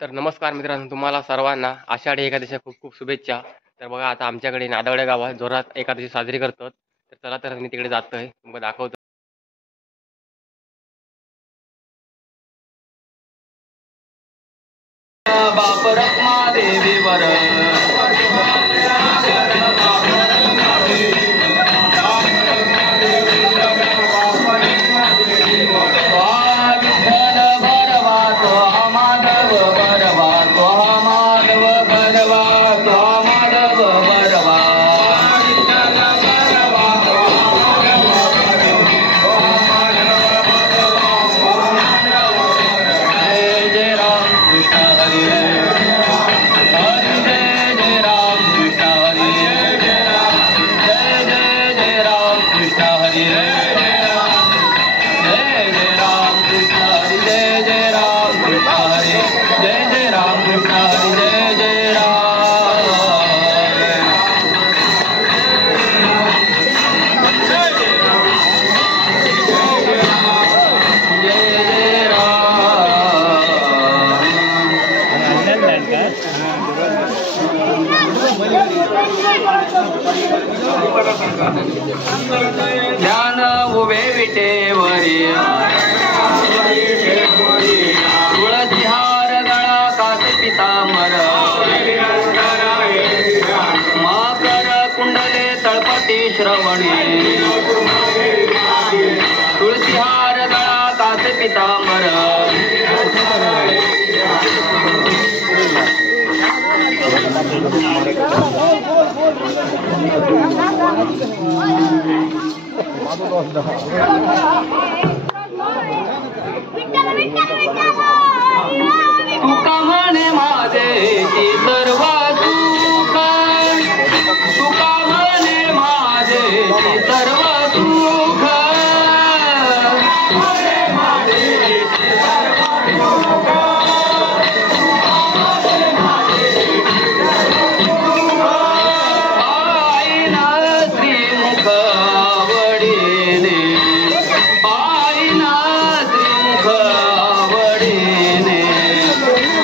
तर नमस्कार मित्रांनो, तुम्हाला सर्वांना आषाढी एकादशीच्या खूप खूप शुभेच्छा. तर बघा आता आमच्याकडे नादवडे गावात जोरात एकादशी साजरी करतात. तर चला तर मी तिकडे जातोय, तुम्हाला दाखवतो. बाप रखमा देवीवर विठ्ठल भरवा तो माधव भरवा तो माधव भरवा तो माधव भरवा जय जय राम कृष्ण हरी हरी जय जय राम कृष्ण हरी जय जय जय राम कृष्ण हरी जय जय राम कृष्ण हरी जय जय राम कृष्ण हरी जय जय राम कृष्ण हरी जय जय राम जय जय ज्ञान उभे विटेवरी तुळसी हार गळा कासे पितांबर माकर कुंडले तळपती श्रवणे तुळसी हार गळा कासे पितांबर तुका म्हणे माझे ती सर्व सुख तुका म्हणे माझे ती सर्व सुख आईना श्रीमुख आवडीने आईना श्रीमुख आवडीने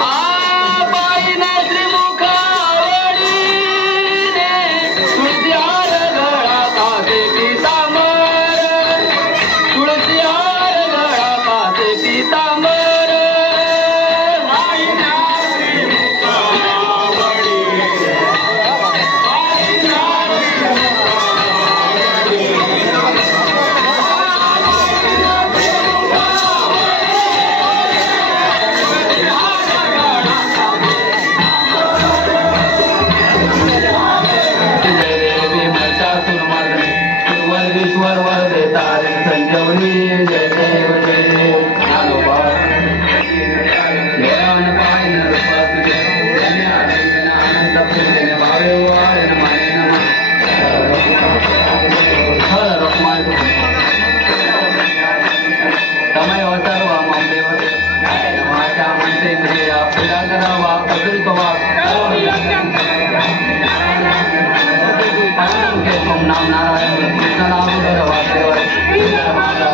बाईना श्रीमुख आवडीने तुळशीहार गळा कासे पितांबर तुळशीहार गळा कासे पितांबर आईना श्रीमुख आवडीने आईना देवी महिषासुरमर्दिनी सुरवरदीश्वर वरदे तारे संजीवनी जय देव जय ज्ञानोबा ज्ञानपाय नरपतुजे ज्ञानानंदन आनंद प्रेम भावे वाळे नमाय नमः हर रखमाय तमय सर्व ममदेव नमाच्या मंत्रे क्रिया पूजा करावा अतुलितवा नाम नारायण कृष्ण नाम वासुदेव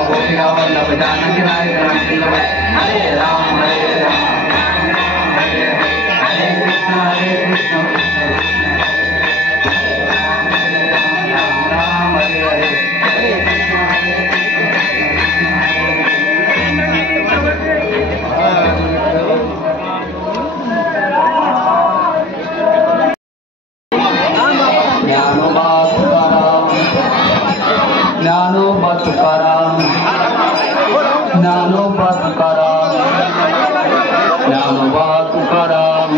गोपिकावल्लभ जानकी नायक हरे राम हरे राम हरे कृष्ण कृष्ण हरे राम राम हरे हरे हरे कृष्ण ज्ञानोबा तुकाराम ज्ञानोबा तुकाराम ज्ञानोबा तुकाराम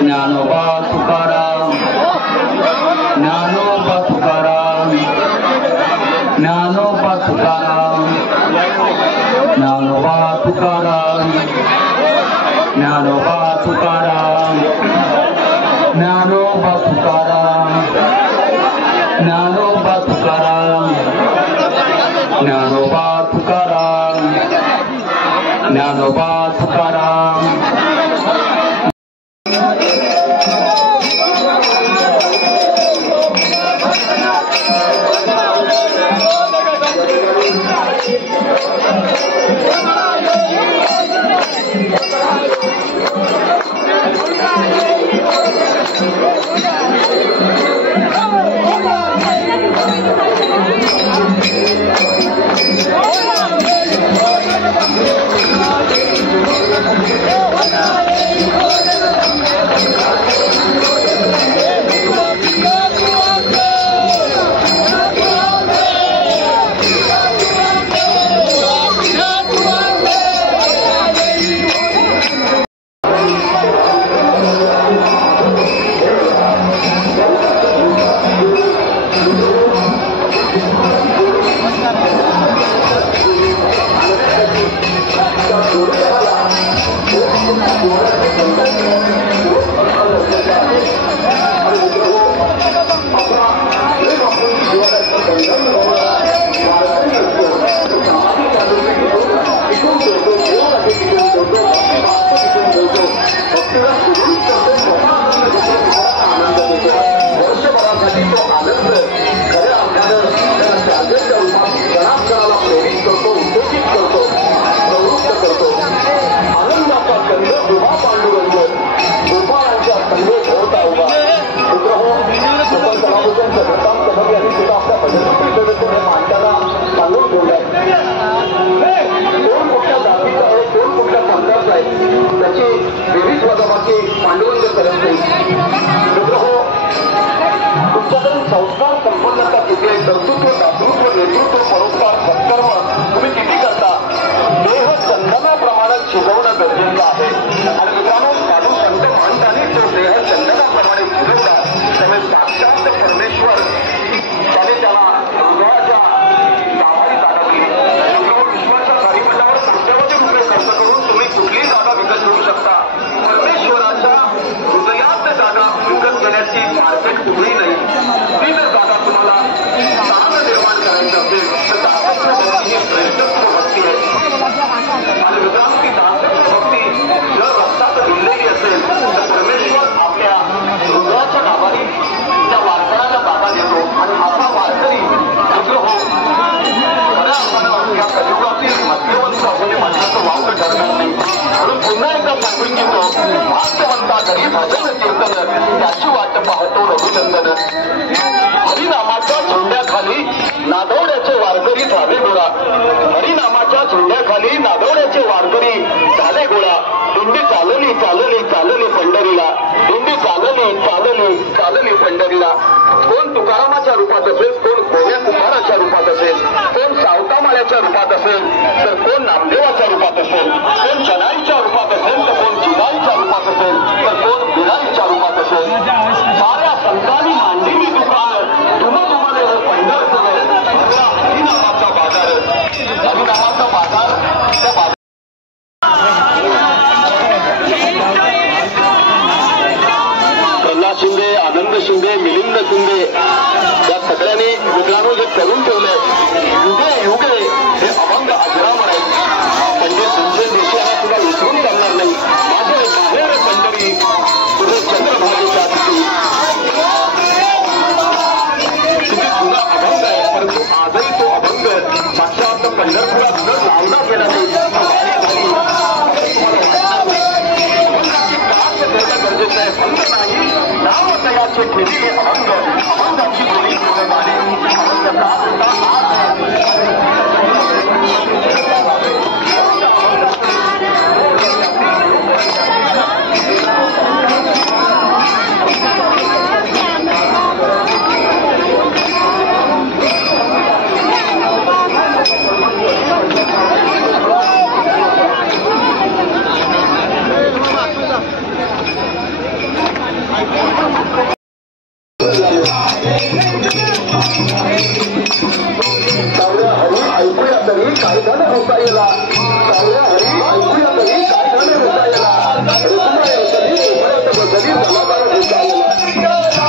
ज्ञानोबा तुकाराम ज्ञानोबा तुकाराम ज्ञानोबा तुकाराम ज्ञानोबा तुकाराम ज्ञानोबा तुकाराम ज्ञानोबा तुकाराम ज्ञानोबा तुकाराम ज्ञानोबा तुकाराम ज्ञानोबा तुकाराम आश्रमाचे पांडुरंग करत नाही. मित्रहो, तुमच्याकडे संस्कार संपन्नता किती आहे, कर्तृत्व दातृत्व नेतृत्व परोपकार सत्कर्म तुम्ही किती करता, देह चंदनाप्रमाणे शिजवणं गरजेचं आहे. आणि मित्रांनो, साधू संत महंतांनी तो देह चंदनाप्रमाणे शिजवला त्यामुळे साक्षात परमेश्वर त्याने त्याला हृदयाच्या गाभारी जागा दिली. विश्वाच्या कार्यक्रमावर कोट्यवधी रुपये खर्च करून तुम्ही कुठलीही जागा विकत घेऊ शकता. परमेश्वराच्या हृदयात जागा विकत घेण्याची मार्केट कुठेही नाही. ती जर जागा तुम्हाला स्थान निर्माण करायचं असेल तर दासत्व भक्ती ही श्रेष्ठत्व भक्ती आहे. आणि मित्रांनो, ती दासत्व भक्ती जर रस्त्यात दिलेली असेल तर परमेश्वर आपल्या हृदयाच्या गाभारी त्या वारकऱ्याला जागा देतो. आणि असा वारकरी मित्र हो, खऱ्या अर्थानं या कलियुगातील मध्यवंत असणे माणसाचं वावड ठरणार नाही. म्हणून पुन्हा एकदा सांगून घेतो, भाग्यवंता घरी भजन कीर्तन त्याची वाट पाहतो रघुनंदन. हरिनामाच्या झेंड्याखाली नादवड्याचे वारकरी झाले गोळा. हरिनामाच्या झेंड्याखाली नादवड्याचे वारकरी झाले गोळा. दिंडी चालली चालली चालली पंढरीला, दिंडी चालली चालली चालली पंढरीला. कोण तुकारामाच्या रूपात असेल, कोण गोव्या कुमाराच्या रूपात असेल, कोण सावतामाळ्याच्या रूपात असेल, तर कोण नामदेवाच्या रूपात असेल, कोण शनाईच्या रूपात असेल, तर कोण जिजाईच्या रूपात असेल, तर कोण बिराईच्या रूपात असेल. साऱ्या संतांनी मांडलेली दुकान तुम्हाला पंढरपूर हरिनामाचा बाजार. हरिनामाचा बाजार त्या बाजार शिंदे, आनंद शिंदे, मिलिंद शिंदे या सगळ्यांनी मित्रांनो जे करून ठेवले युगे युगे हे अभंग अजरामर आहेत. पंडित संजय देशी यांना सुद्धा विसरून चालणार नाही. माझे बाहेर पंढरी पुढे चंद्रभागेच्या तिथे किती जुना अभंग आहे, परंतु आजही तो अभंग साक्षात पंढरपुरात जर लावला गेला नाही गरजेचं आहे. भंग नाही, नाव तयाचे ठेवले अभंग, अभंगाची बोली बोलत आहे. अभंग सावळ्या हरी ऐकूया तरी काय झालं होतायला. सावळ्या हरी ऐकूया तरी काय झालं होतायला. ऋतुमय कधी उभरत बदली जलागार होतायला.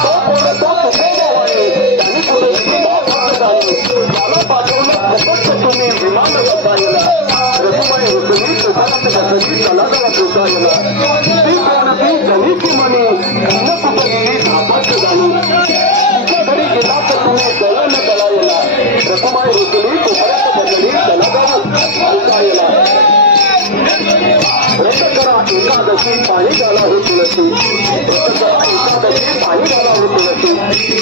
तो पोरतो तुकोबावाने त्यांनी पुढे माफात झाले. त्याला पाठवलं फक्त तुम्ही विमान होतायला. ऋतुमय ऋतुनी उभरत बदली जलागार होतायला. ती कोणती जनी की मनी कन्न कुठली धापात झाली. घरी गेला तर तुम्ही जळण कळायला. रकुमाई ऋतुनी तुमऱ्यात बदली जलागार होतायला. व्रत करा एकादशी पाणी घाला हो तुळशी. व्रत करा एकादशी पाणी घाला हो तुळशी.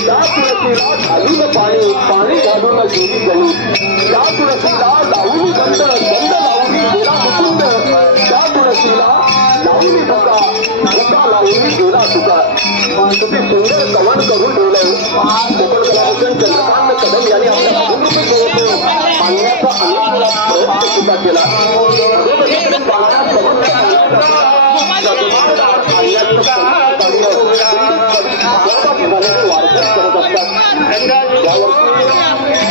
त्या तुळशीला घालून पाणी पाणी घालून गेली गणी. त्या तुळशीला लावून गंध गंध लावून गेला मुकुंद. त्या तुळशीला लावून तुका तुका लावून गेला तुका. किती सुंदर कवन करून ठेवलंय. कोकण कलाभूषण चंद्रकांत कदम यांनी आपल्या अभिनृत्य सोबत सांगण्याचा अनेक प्रयत्न सुद्धा केला.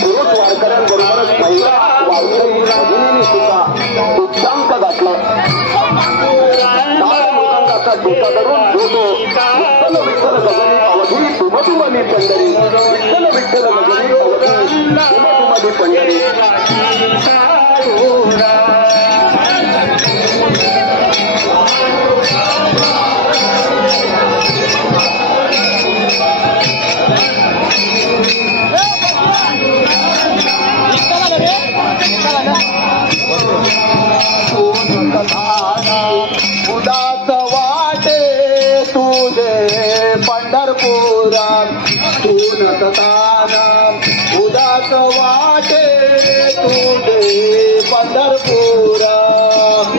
पुरुष वारकऱ्यांबरोबरच महिला वारकरी भगिनींनी सुद्धा उच्चांक गाठला. मुलांचा टीका करून जोडो विठ्ठल विठ्ठल गगनी अवधी तुमतुमनी पंढरी. विठ्ठल विठ्ठल गगनी अवधी तुमतुमनी पंढरी. उदास वाटे तुझे पंढरपुरात. तून ताना उदास वाटे तुझे पंढरपुरात.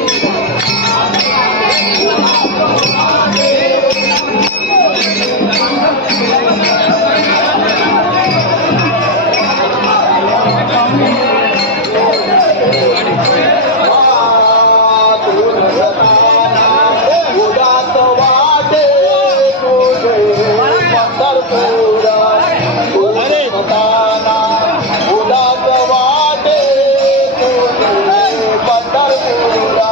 उदास वाटे तुझे पंढरपुरा उदास वाटे तुझे पंढरपुरा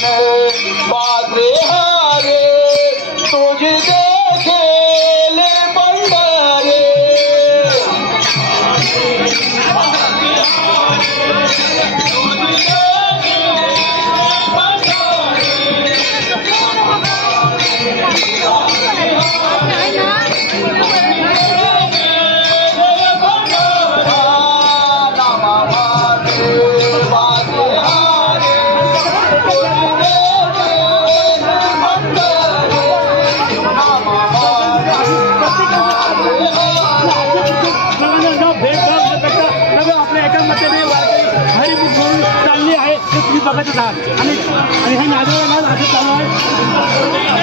बाजे हारे तुझे देखेले पंढरे बघत आहात आणि हे नादवड असं चालू आहे.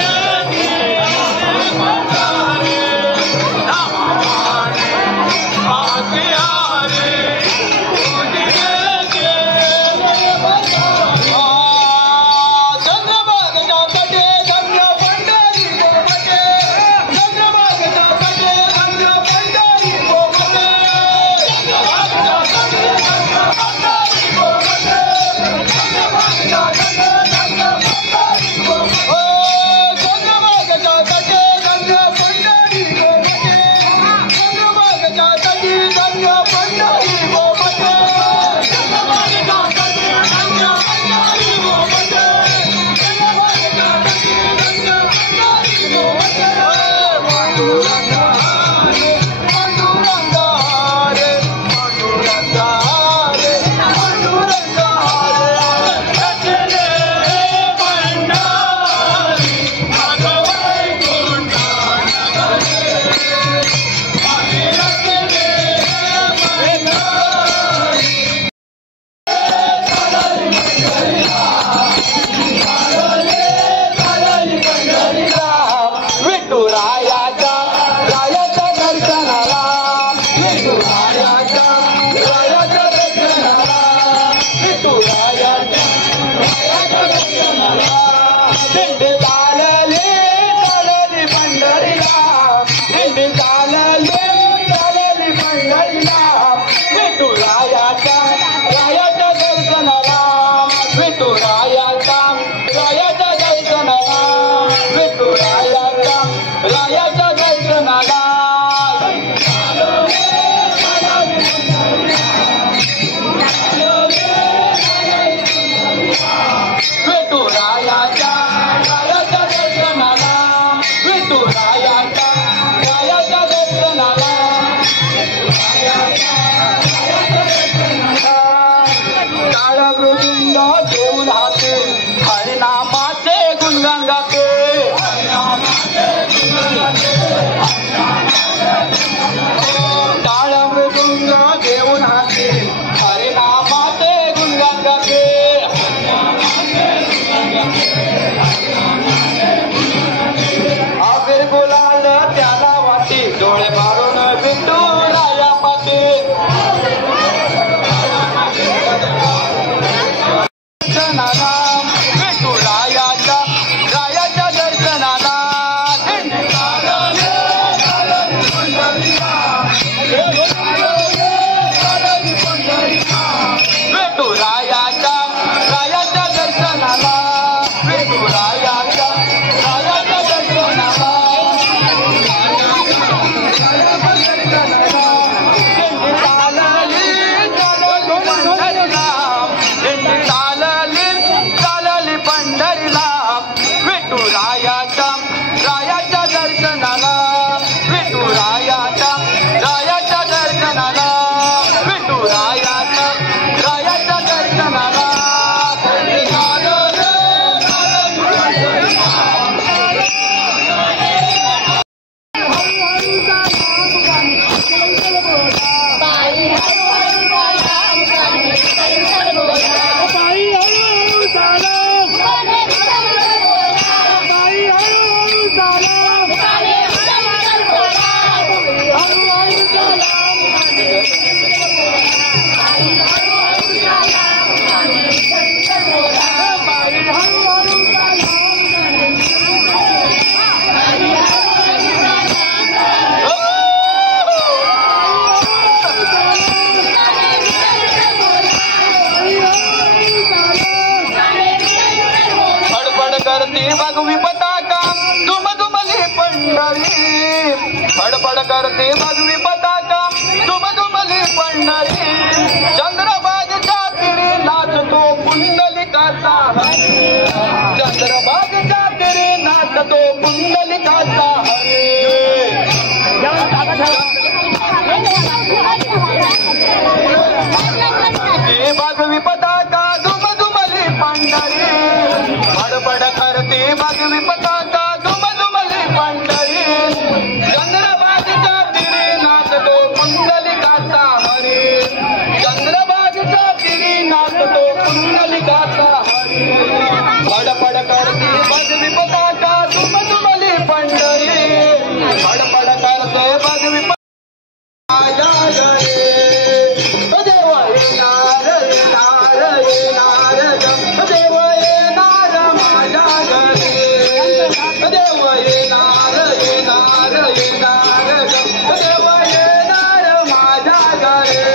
विठुरायाच्या भगवी पताका दुमदुमली पंढरी फडफड करते भगवी पताका दुमदुमली पंढरी चंद्रभागेच्या तिरी नाचतो पुंडलिकाचा हरी चंद्रभागेच्या तिरी नाचतो पुंडलिकाचा हरी भगवी पताका दुमदुमली पंढरी फडफड करते भगवी पताका दुमदुमली पंढरी चंद्रभागेच्या तिरी नाचतो पुंडलिकाचा हरी चंद्रभागेच्या तिरी नाचतो पुंडलिकाचा हरी फडफड करते भगवी पताका दुमदुमली पंढरी फडफड करते भगवी माझ्या घरी देव येणार येणार येणार देव येणार माझ्या घरी देव येणार येणार येणार देव येणार माझ्या घरी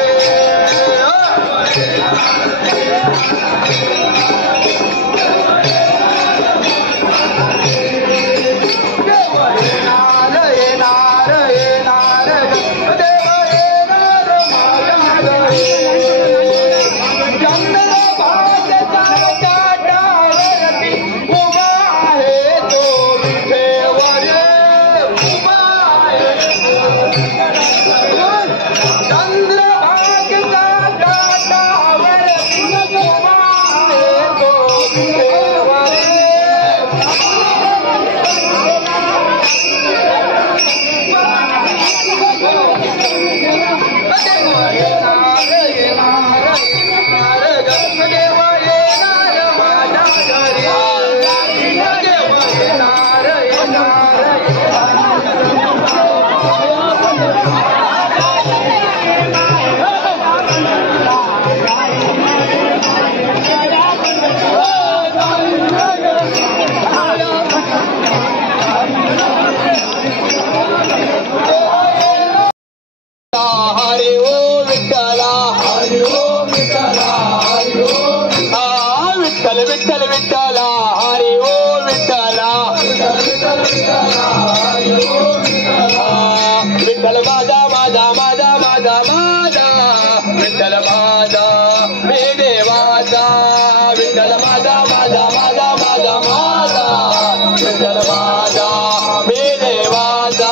विठ्ठल विठ्ठला हरी ओ विठ्ठला विठ्ठल माझा माझा माझा माझा माझा विठ्ठल माझा मी देवाचा विठ्ठल माझा माझा माझा माझा माझा विठ्ठल माझा मी देवाचा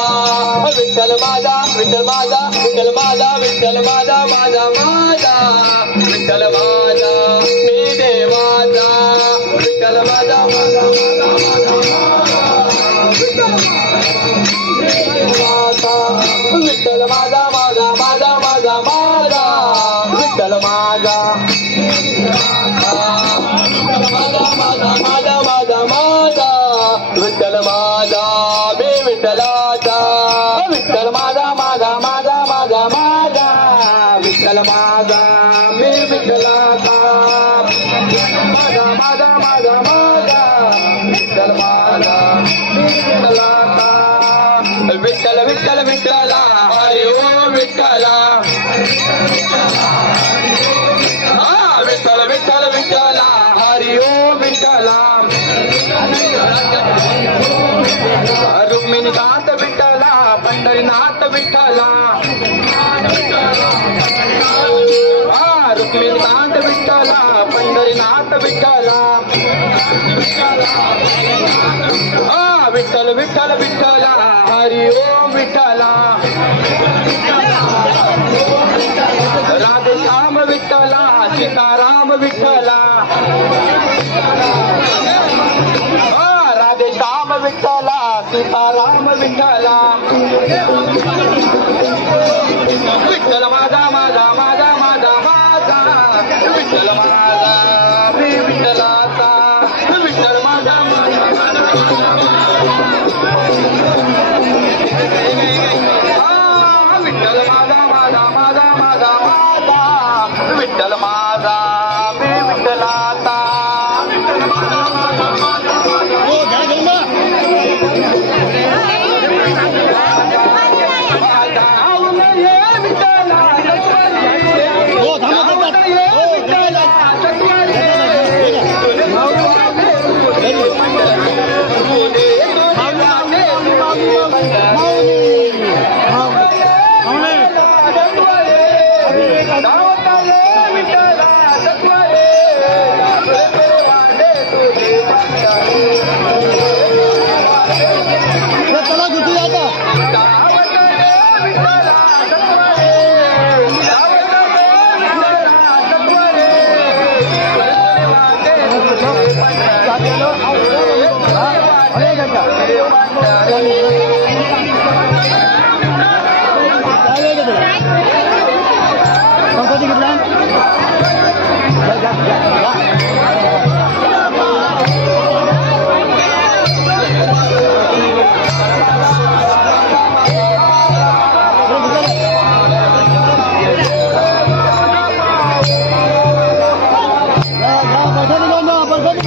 विठ्ठल माझा विठ्ठल माझा विठ्ठल माझा विठ्ठल माझा माझा माझा विठ्ठल माझा मी देवाचा विठ्ठल माझा माझा विठ्ठल माझा माझा माझा माझा माझा विठ्ठल माझा माझा माझा माझा माझा माझा विठ्ठल माझा मी विठ्ठलाचा विठ्ठल माझा माझा माझा माझा माझा विठ्ठल माझा मी विठ्ठलाचा माझा माझा माझा माझा विठ्ठल माझा मी विठ्ठलाचा विठ्ठल विठ्ठल विठ्ठला हरी ओ विठ्ठला विठ्ठल विठ्ठल विठ्ठला हरी ओ विठ्ठला रुक्मिणीनाथ विठ्ठला पंढरीनाथ विठ्ठला रुक्मिणीनाथ विठ्ठला पंढरीनाथ विठ्ठला विठ्ठल विठ्ठल विठ्ठला हरी ओम विठ्ठला राधेश्याम विठ्ठला सीताराम विठ्ठला राधेश्याम विठ्ठला सीताराम विठ्ठला विठ्ठल माझा माझा माझा माझा माझा विठ्ठल माझा मी विठ्ठलाचा विठ्ठल माझा विठ्ठल माझा माझा माझा माझा माझा विठ्ठल माझा मी विठ्ठलाचा चला गुटी आता कधी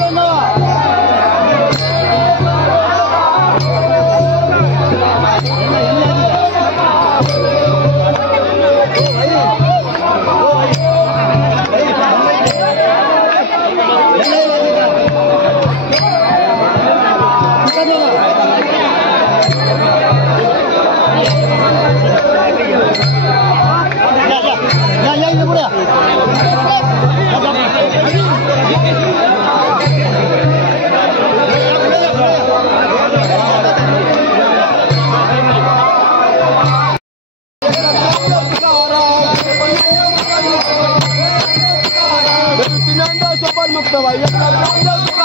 घेतला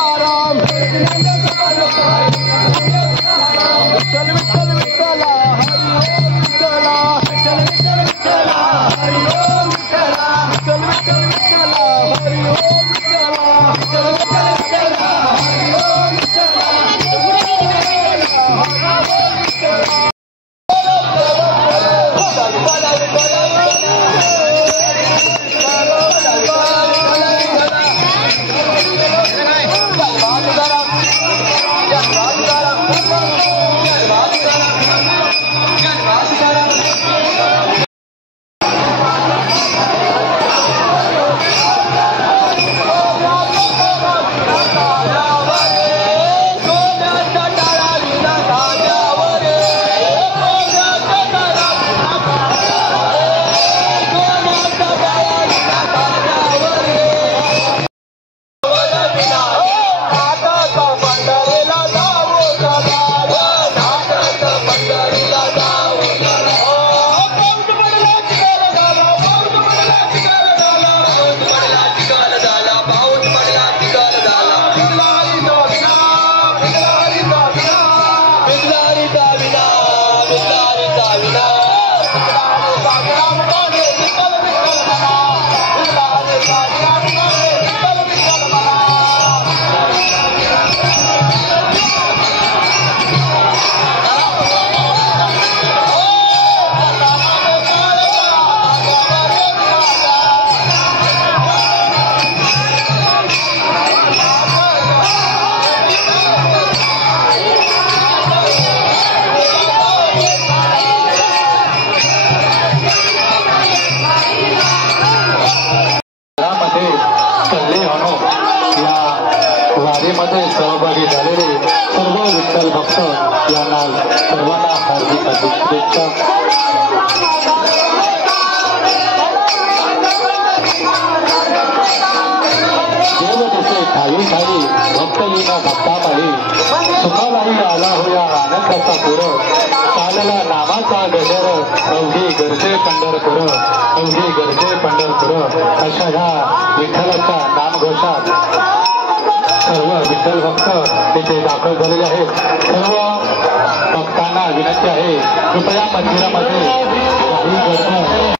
सहभागी झालेले सर्व विठ्ठल भक्त यांना सर्वांना हार्दिक शुभेच्छा. देव दिसे ठाई ठाई भक्त येणं भक्तापायी सुखालाही आला होया आनंदाचा पुर चालला नामाचा गजर अवघी गरजे पंढरपूर अवघी गरजे पंढरपूर अशा ह्या विठ्ठलाच्या नामघोषात सर्व विठ्ठल भक्त तिथे दाखल झालेले आहेत. सर्व भक्तांना विनंती आहे कृपया मंदिरामध्ये काही गर्दी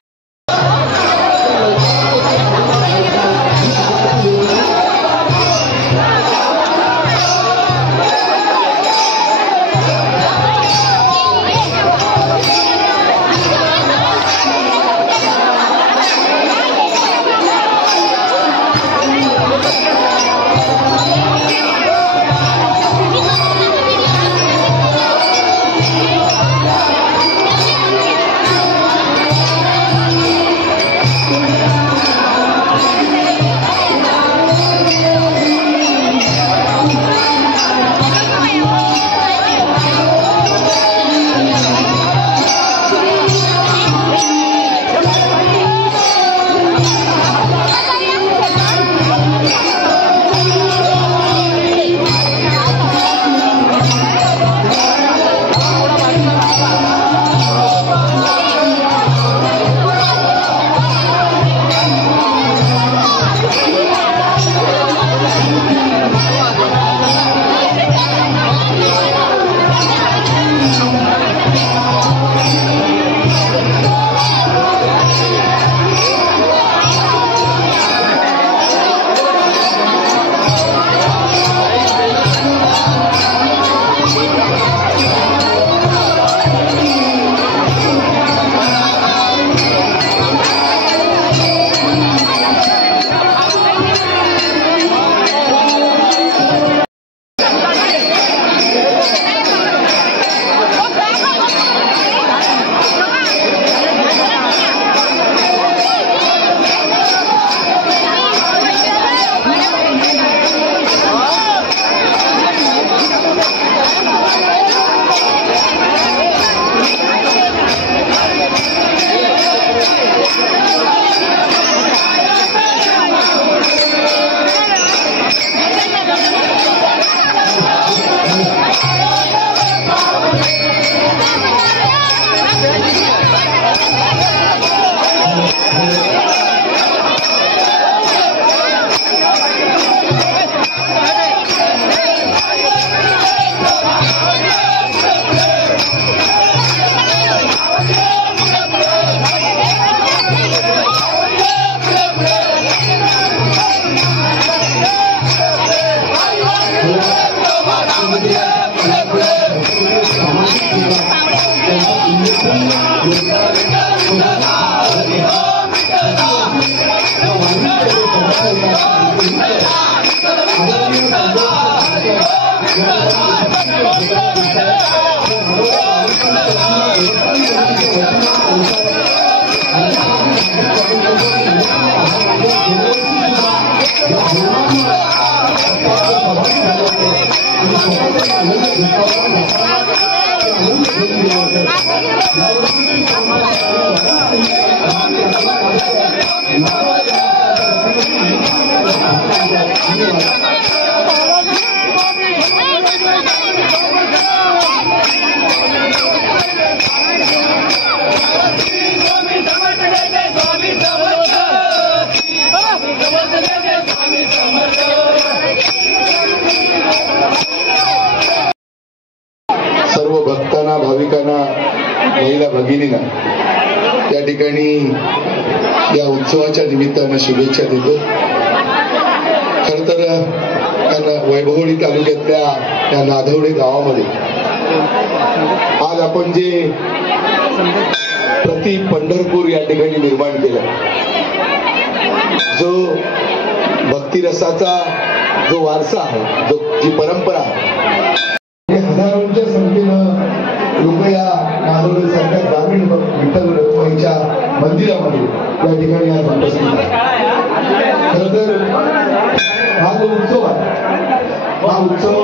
सर्व भक्तांना भाविकांना महिला भगिनींना या ठिकाणी या उत्सवाच्या निमित्तानं शुभेच्छा देतो. खर तर वैभववाडी तालुक्यातल्या या नादवडे गावामध्ये आज आपण जे प्रति पंढरपूर या ठिकाणी निर्माण केलं, जो भक्तिरसाचा जो वारसा आहे, जी परंपरा आहे, हजारोंच्या संख्येनं लोक या नादवडे सारख्या ग्रामीण विठ्ठल रखुमाईच्या मंदिरामध्ये या ठिकाणी आज उपस्थित आहे. खरं तर हा जो उत्सव आहे, हा उत्सव